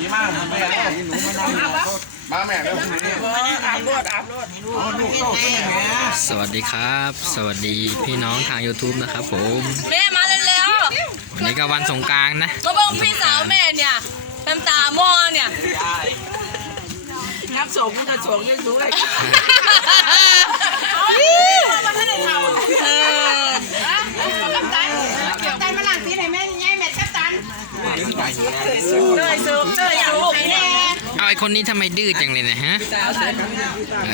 ดีมากนะแม่หนูมานั่งมาแม่แล้วคุณนี่อาบรวดอาบรวดลูกโตขึ้นแม่สวัสดีครับ สวัสดีพี่น้องทาง YouTube นะครับผมแม่มาเร็ววันนี้ก็วันสงกรารนะๆมาเบิ่งพี่สาวแม่เนี่ยน้ำตาหม้อเนี่ยนับส่งมันจะส่งยังสูงเลยเออตันมาหลังสีไหนแม่ยายแม่กัปตัน เต้ยสูงเต้ยสูงแน่เอาไอคนนี้ทำไมดื้อจังเลยนะฮะ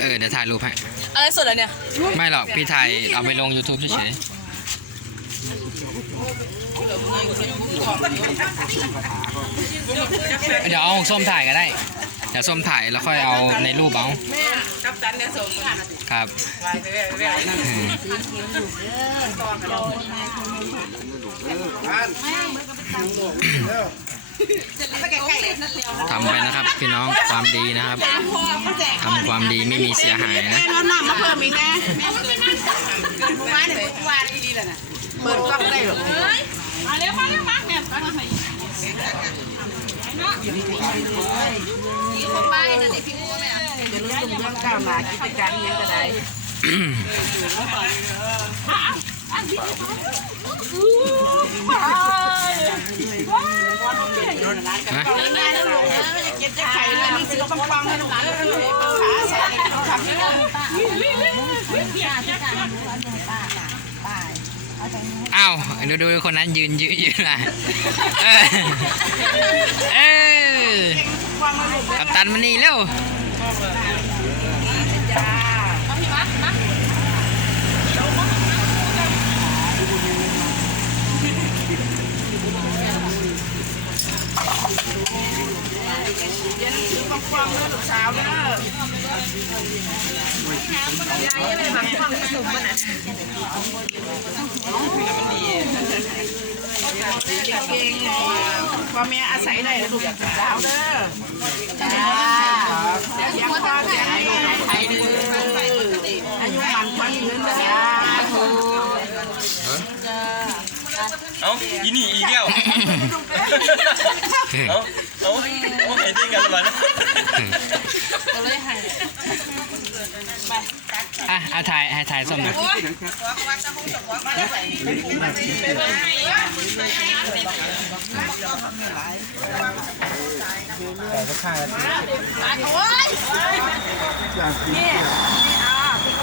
เออเดี๋ยวถ่ายรูปให้ อะไรสดเหรอเนี่ยไม่หรอกพี่ถ่ายเอาไปลง YouTube เฉยๆเดี๋ยวเอาส้มถ่ายก็ได้ เดี๋ยวส้มถ่ายแล้วค่อยเอาในรูปเอาแม่กัปตันเนี่ยส่งมันครับไปเรื่อยเรื่อยอืม ทำไปนะครับพี่น้องความดีนะครับทำความดีไม่มีเสียหายนะเราหนักมาเพิ่มอีกนะแม่มาเนี่ยทุกวันดีแล้วนะเปิดกล้องได้หรอมาเร็วมาเร็วมาแม่คนไปนั่นนี่พี่งูแม่เดี๋ยวรู้สึกเรื่องก้าวหน้ากิจการยังก็ได้นะงานแล้วลูกเก็บจะไข่เลยมีซื้อปังปังให้ลูกหลาน อ้าวดูดูคนนั้นยืนยืนยืนนะเออเออกัปตันมานี่เร็ว เย็นถือปังปังเลยลูกสาวเด้อเก่งพ่อแม่อาศัยได้ลูกสาวเด้อจ้าเสียงพ่อเสียงไทยเด้ออายุมันควันยืนเด้อเอ้าอีนี่อีเดียวเอ้า อ้าโอ้เห็นจริงกันหรือเปล่าอะเอาถ่ายให้ถ่ายส้มหน่อยท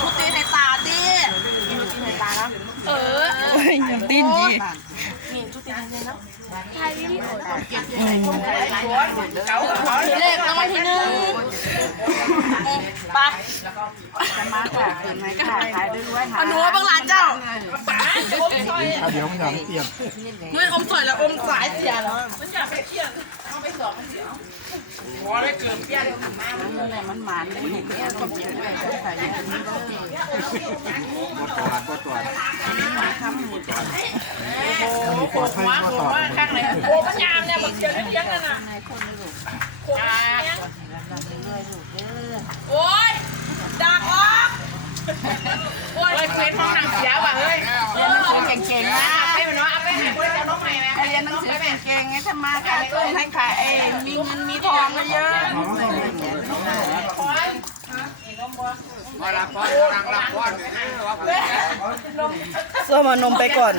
ุกตีในตาดิเลขรางวัลที่หนึ่งไปมาค่ะเห็นไหมค่ะขายด้วยเอาหนูบางหลานเจ้าเดี๋ยวมันยังเตรียมไม่อมสวยแล้วอมสายเสียแล้วมันหมานเลย เนี่ยก็เก็บไว้ใส่อย่างนี้เลยตรวจก็ตรวจมีปลอดภัยก็ตรวจโอ้ปัญญามเนี่ยมันเขียนไม่เลี้ยงกันนะโอ้ยดักออกโอ้ยเว้นห้อ ก่งๆไงถ้ามาการตุ้งให้ขายเองมีเงินมีทองเยอะมาละป้อนตังละป้อนส้มนมไปก่อน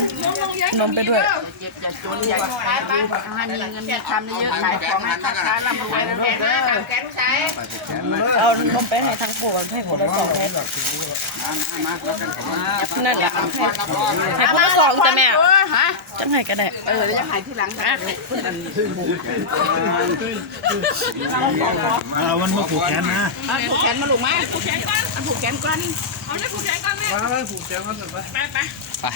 นมไปด้วยเก็บ อย่าจนอย่าให้มีเงินมีคำเยอะขายของให้ค้าค้าร่ำรวยนะลูกเด้อแกลูกชายเอานมไปให้ทั้งปวงให้คนละสองให้มาแล้วกันมานั่นแหละให้คนละสองจ้ะแม่ฮะจังไห้ก็ได้เออแล้วยังหายที่หลังนะเอามันมาผูกแขนนะผูกแขนมาลูกไหมผูกแขนก่อนผูกแขนก่อนไป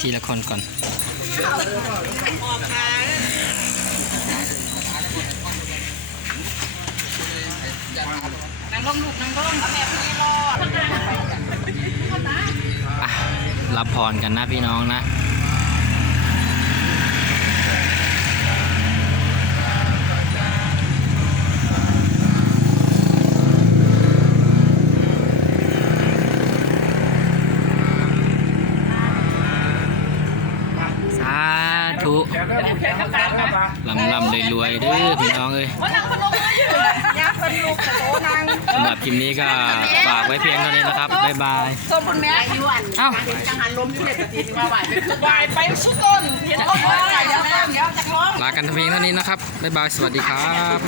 ทีละคนก่อนนั่งลงลูกนั่งลงอะ รับพรกันนะพี่น้องนะ สาธุ ลำลำรวยๆเด้อพี่น้องเอ้ยยาเพิ่นลูกกระโตนางสำหรับคลิปนี้ก็ฝากไว้เพียงเท่านี้นะครับ บ๊ายบายส้มคุณแม่อายุอันเอ้าจังหันลมอยู่ในกระตินว่าไหวไปคือไหวไปสุดต้นเห็นต้นว่าเดี๋ยวเดี๋ยวจะร้องลากันเพียงเท่านี้นะครับ บ๊ายบาย สวัสดีครับ